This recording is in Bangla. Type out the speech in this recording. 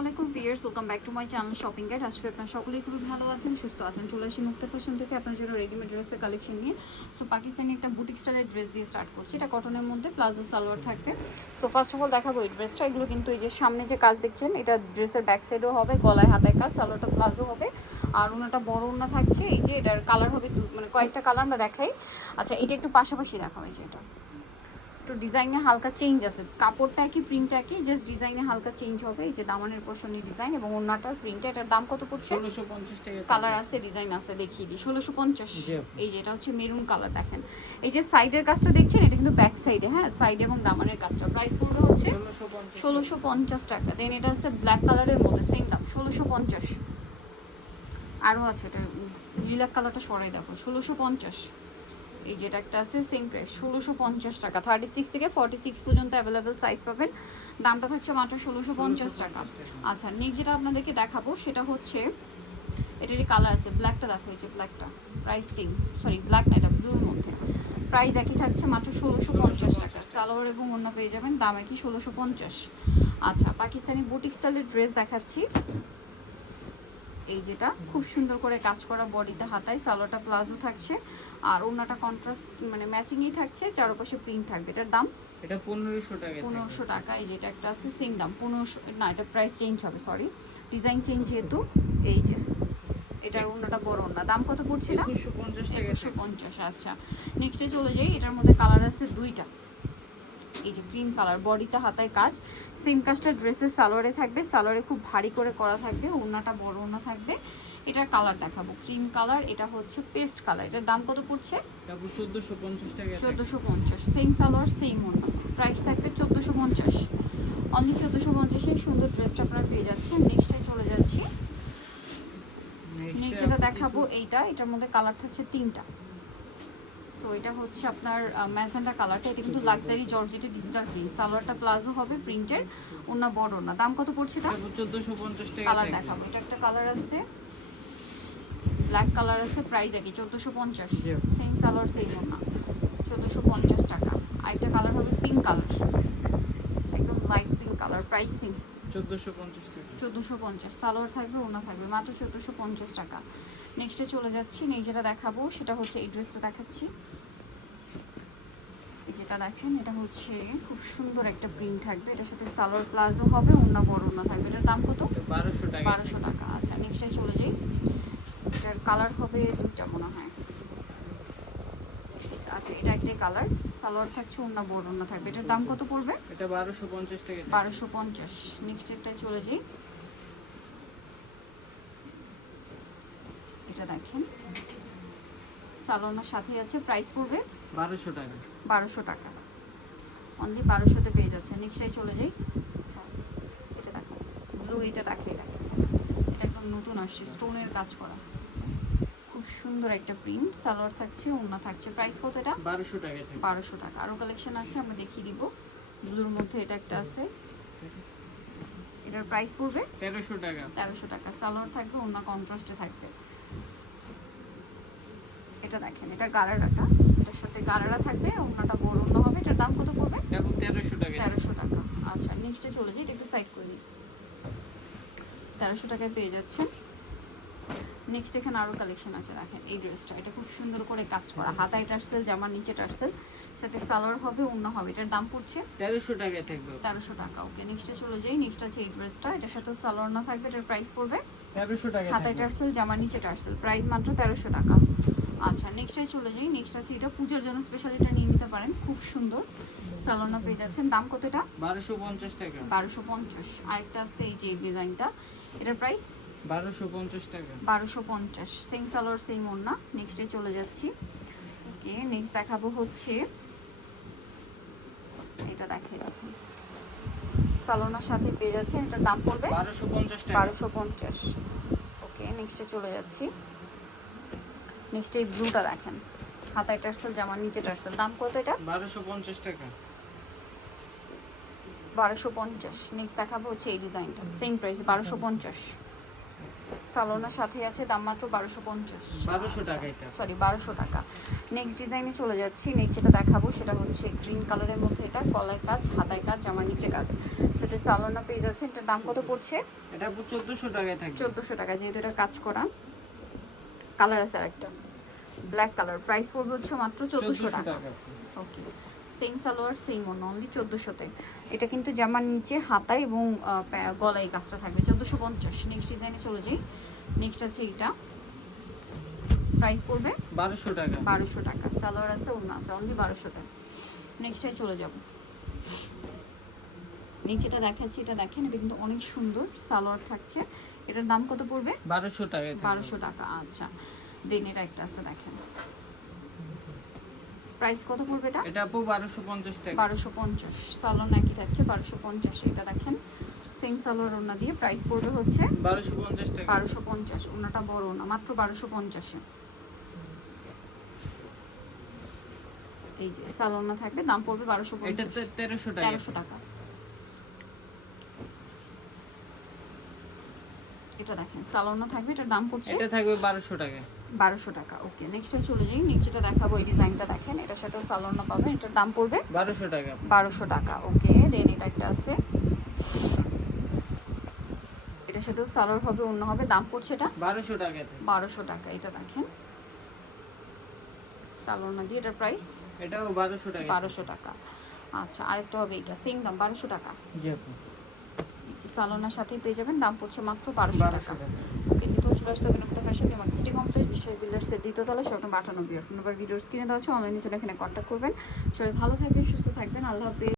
আলাইকুম viewers welcome back to my channel shopping guide আজকে আপনার সকলেই খুবই ভালো আছেন, সুস্থ আছেন। চলে আসি মুক্ত ফ্যাশন থেকে আপনার জন্য রেডিমেড ড্রেসের কালেকশন নিয়ে। সো পাকিস্তানি একটা বুটিক স্টাইলের ড্রেস দিয়ে স্টার্ট করছি। এটা কটনের মধ্যে প্লাজো সালোয়ার থাকবে। সো ফার্স্ট অফ অল দেখাবো এই ড্রেসটা এগুলো কিন্তু এই যে সামনে যে কাজ দেখছেন, এটা ড্রেসের ব্যাক সাইডও হবে, গলায় হাতায় কাজ, সালোয়ারটা প্লাজো হবে। আর ওনাটা বড় ওনা থাকছে, এই যে এটার কালার হবে মানে কয়েকটা কালার আমরা দেখাই। আচ্ছা এটা একটু পাশাপাশি দেখাবো এই যে এটা। একটু ডিজাইনে হালকা চেঞ্জ আছে। কাপড়টা কি প্রিন্টটা কি জাস্ট ডিজাইনে হালকা চেঞ্জ হবে। এই যে দামানের পোর্শনের ডিজাইন এবং ওনাটার প্রিন্ট এটার দাম কত পড়ছে? কালার আছে ডিজাইন আছে দেখিয়ে দিই। ষোলোশো পঞ্চাশ। এই যে এটা হচ্ছে মেরুন কালার দেখেন। এই যে সাইডের কাজটা দেখছেন এটা কিন্তু ব্যাক সাইডে হ্যাঁ? সাইড এবং দামানের কাজটা। প্রাইস পড়বে হচ্ছে ষোলোশো পঞ্চাশ ষোলোশো পঞ্চাশ টাকা। দেন এটা হচ্ছে ব্ল্যাক কালারের মধ্যে সেম দাম ষোলোশো পঞ্চাশ। আরও আছে এটা লিলাক কালারটা সরাই দেখো ষোলোশো পঞ্চাশ। এই যেটা একটা আছে সেম প্রাইস ষোলোশো পঞ্চাশ টাকা। থার্টি সিক্স থেকে ফর্টি সিক্স পর্যন্ত অ্যাভেলেবেল সাইজ পাবেন। দামটা থাকছে মাত্র ষোলোশো পঞ্চাশ টাকা। আচ্ছা নেক্সট যেটা আপনাদেরকে দেখাবো সেটা হচ্ছে এটারই কালার আছে ব্ল্যাকটা দেখো এই যে ব্ল্যাকটা প্রাইস সেম সরি ব্ল্যাক না এটা ব্লুর মধ্যে। প্রাইস একই থাকছে মাত্র ষোলোশো পঞ্চাশ টাকা। সালোয়ার এবং অন্য পেয়ে যাবেন দাম একই ষোলোশো পঞ্চাশ। আচ্ছা পাকিস্তানি বুটিক স্টাইলের ড্রেস দেখাচ্ছি। এই যেটা খুব সুন্দর করে কাজ করা বডিটা হাতায় সালোয়ারটা প্লাজো থাকছে আর ওনাটা কন্ট্রাস্ট মানে ম্যাচিংই থাকছে চারপাশে প্রিন্ট থাকবে। এটার দাম? এটা পনেরোশো টাকা পনেরোশো টাকা এই যেটা একটা আছে সেম দাম পনেরোশো না এটা প্রাইস চেঞ্জ হবে সরি ডিজাইন চেঞ্জ যেহেতু এই যে এটার ওনাটা বড় ওনা দাম কত পড়ছে একুশশো পঞ্চাশ আচ্ছা। নেক্সটে চলে যাই এটার মধ্যে কালার আছে দুইটা। এই যে ক্রিম কালার বডিটা হাতায় কাজ সেম কাজটা ড্রেসের সালোয়ারে থাকবে সালোয়ারে খুব ভারী করে করা থাকবে ওনাটা বড় ওনা থাকবে। এটার কালার দেখাবো ক্রিম কালার এটা হচ্ছে পেস্ট কালার এটার দাম কত পড়ছে? চোদ্দোশো পঞ্চাশ সেম সালোয়ার সেম ওনা প্রাইস থাকবে চোদ্দোশো পঞ্চাশ। অনলি চোদ্দোশো পঞ্চাশে সুন্দর ড্রেসটা আপনারা পেয়ে যাচ্ছেন নেক্সটে চলে যাচ্ছি। নেক্সট যেটা দেখাবো এইটা এটার মধ্যে কালার থাকছে তিনটা। সো এটা হচ্ছে আপনার ম্যাজেন্টা কালারটা। এটা কিন্তু লাক্সারি জর্জেটের ডিজিটাল প্রিন্ট। সালোয়ারটা প্লাজো হবে প্রিন্টের ওনা বড় না। দাম কত পড়ছে এটা? তারপর চোদ্দোশো পঞ্চাশ টাকা কালার দেখাবো। এটা একটা কালার আছে। ব্ল্যাক কালার আছে প্রাইস একই। চোদ্দোশো পঞ্চাশ। জি। সেম সালোয়ার সেম ওনা চোদ্দোশো পঞ্চাশ টাকা। আরেকটা কালার হবে পিঙ্ক কালার। একদম light pink colour. Price same চোদ্দোশো পঞ্চাশ টাকা। চোদ্দোশো পঞ্চাশ। সালোয়ার থাকবে ওনা থাকবে। মাত্র চোদ্দোশো পঞ্চাশ টাকা। নেক্সটে চলে যাচ্ছি নেই যেটা দেখাবো সেটা হচ্ছে এই ড্রেসটা দেখাচ্ছি। এই যেটা দেখেন এটা হচ্ছে খুব সুন্দর একটা প্রিন্ট থাকবে। এটার সাথে সালোয়ার প্লাজো হবে ওনা বড় ওনা থাকবে। এটার দাম কত? বারোশো টাকা। বারোশো টাকা। আচ্ছা নেক্সটে চলে যাই। এটার কালার হবে দুইটা মনে হয়। আচ্ছা এটা একটাই কালার সালোয়ার থাকছে ওনা বড় ওনা থাকবে। এটার দাম কত পড়বে? এটা বারোশো পঞ্চাশ টাকা। বারোশো পঞ্চাশ। নেক্সট চলে যাই। এটা দেখেন। সালোনার সাথে আছে প্রাইস পড়বে বারোশো টাকা। বারোশো টাকা। অনলি বারোশোতে পেয়ে যাচ্ছে। নেক্সটাই চলে যাই। এটা দেখো। ব্লু এটা দেখে দেখো এটা একদম নতুন আসছে। স্টোনের কাজ করা। খুব সুন্দর একটা প্রিন্ট সালোয়ার থাকছে ওড়না থাকছে। প্রাইস কত এটা? বারোশো টাকা বারোশো টাকা। আরও কালেকশন আছে আমরা দেখিয়ে দিব। ব্লুর মধ্যে এটা একটা আছে। এটার প্রাইস পড়বে তেরোশো টাকা। তেরোশো টাকা। সালোয়ার থাকবে অন্য কন্ট্রাস্টে থাকবে। এটা দেখেন এটা গারারাটা। এটার সাথে গারারা থাকবে অন্যটা বড় অন্য হবে। এটার দাম কত পড়বে? তেরোশো টাকা। তেরোশো টাকা। আচ্ছা নেক্সটে চলে যাই এটা একটু সাইড করে দিই। তেরোশো টাকায় পেয়ে যাচ্ছে নেক্সট এখানে আরও কালেকশন আছে দেখেন এই ড্রেসটা এটা খুব সুন্দর করে কাজ করা। হাতায় টার্সেল জামার নিচে টার্সেল। সাথে সালোয়ার হবে অন্য হবে। এটার দাম পড়ছে? তেরোশো টাকা থাকবে। তেরোশো টাকা ওকে নেক্সটে চলে যাই। নেক্সট আছে এই ড্রেসটা এটার সাথে সালোয়ার না থাকবে এটার প্রাইস পড়বে? তেরোশো টাকা হাতায় টার্সেল জামার নিচে টার্সেল। প্রাইস মাত্র তেরোশো টাকা। আচ্ছা নেক্সটে চলে যাই। নেক্সট আছে এটা। পূজার জন্য স্পেশাল এটা নিয়ে নিতে পারেন। খুব সুন্দর। সালোনা পেয়ে যাচ্ছেন। দাম কত এটা? বারোশো পঞ্চাশ টাকা। বারোশো পঞ্চাশ। আরেকটা আছে এই যে ডিজাইনটা এটার প্রাইস বারোশো পঞ্চাশ টাকা। বারোশো পঞ্চাশ। সেম সালোয়ার সেম ওড়না। নেক্সটে চলে যাচ্ছি। ওকে নেক্সট দেখাবো হচ্ছে এটা দেখে দেখুন সালোনার সাথে পেয়ে যাচ্ছেন। এটার দাম পড়বে? বারোশো পঞ্চাশ টাকা। বারোশো পঞ্চাশ। ওকে নেক্সটে চলে যাচ্ছি। নেক্সট এই ব্লুটা দেখেন। হাতায় টার্সেল জামার নিচে টার্সেল। দাম কত এটা? বারোশো পঞ্চাশ টাকা। বারোশো পঞ্চাশ। নেক্সট দেখাবো হচ্ছে এই ডিজাইনটা। সেম প্রাইস বারোশো পঞ্চাশ। সালোনার সাথে আছে দাম মাত্র বারোশো পঞ্চাশ। বারোশো টাকা এটা। সরি বারোশো টাকা। নেক্সট ডিজাইনে চলে যাচ্ছি। নেক্সট যেটা দেখাবো সেটা হচ্ছে গ্রিন কালারের মধ্যে এটা। কলায় কাজ হাতায় কাজ জামার নিচে কাজ। সেটা সালোনা পেয়ে যাচ্ছে এটার দাম কত পড়ছে? এটা চোদ্দোশো টাকায় থাকবে। চোদ্দোশো টাকা যেহেতু এটা কাজ করা। কালার আছে আরেকটা। ব্ল্যাক কালার প্রাইস পড়বে হচ্ছে মাত্র চোদ্দোশো টাকা। ওকে সেম সালোয়ার সেম অন্য অনলি চোদ্দোশোতে। এটা কিন্তু জামার নিচে হাতায় এবং গলায় কাজটা থাকবে। চোদ্দোশো পঞ্চাশ। নেক্সট ডিজাইনে চলে যাই। নেক্সট আছে এইটা। প্রাইস পড়বে বারোশো টাকা। বারোশো টাকা। সালোয়ার আছে অন্য আছে অনলি বারোশোতে। নেক্সটে চলে যাব। নিচেটা দেখাচ্ছি এটা দেখেন এটা কিন্তু অনেক সুন্দর। সালোয়ার থাকছে। এটার দাম কত পড়বে? বারোশো থাকবে। বারোশো টাকা আচ্ছা। দেন এটা একটা আছে দেখেন। প্রাইস কত পড়বে এটা? এটা আপু বারোশো পঞ্চাশ টাকা। বারোশো পঞ্চাশ। সালোয়ার একই থাকছে বারোশো পঞ্চাশ। এটা দেখেন সেম সালোয়ার ওনা দিয়ে প্রাইস পড়বে হচ্ছে বারোশো পঞ্চাশ টাকা। বারোশো পঞ্চাশ। ওনাটা বড় না মাত্র বারোশো পঞ্চাশে। এই যে সালোনা থাকবে দাম পড়বে বারোশো এটা পঞ্চাশ। তে- তেরোশো টাকা। তেরোশো টাকা। এটা দেখেন সালোনা থাকবে এটার দাম পড়ছে এটা থাকবে বারোশো টাকা। বারোশো টাকা ওকে নেক্সটে চলে যাই নিচেটা দেখাবো এই ডিজাইনটা দেখেন এটার সাথে সালোনা পাবেন এটার দাম পড়বে বারোশো টাকা। বারোশো টাকা ওকে দেন এটা একটা আছে। এটার সাথেও সালোয়ার হবে অন্য হবে দাম পড়ছে এটা বারোশো টাকা। থাকবে। বারোশো টাকা এটা দেখেন। সালোনা দিয়ে এটার প্রাইস এটাও বারোশো টাকা। বারোশো টাকা। আচ্ছা আরেকটা হবে এটা সেম দাম বারোশো টাকা। জি আপু। যে সালোনার সাথেই পেয়ে যাবেন। দাম পড়ছে মাত্র বারোশো টাকা। ওকে দ্বিতীয় চলে আসতে হবে নক্তা ফ্যাশন এবং স্টি কমপ্লেক্স বিশেষ বিল্ডার্সের দ্বিতীয় তলা সব আটানব্বই ফোন নম্বর ভিডিওর স্ক্রিনে দেওয়া আছে অনলাইনে চলে এখানে কন্ট্যাক্ট করবেন। সবাই ভালো থাকবেন সুস্থ থাকবেন। আল্লাহ হাফেজ।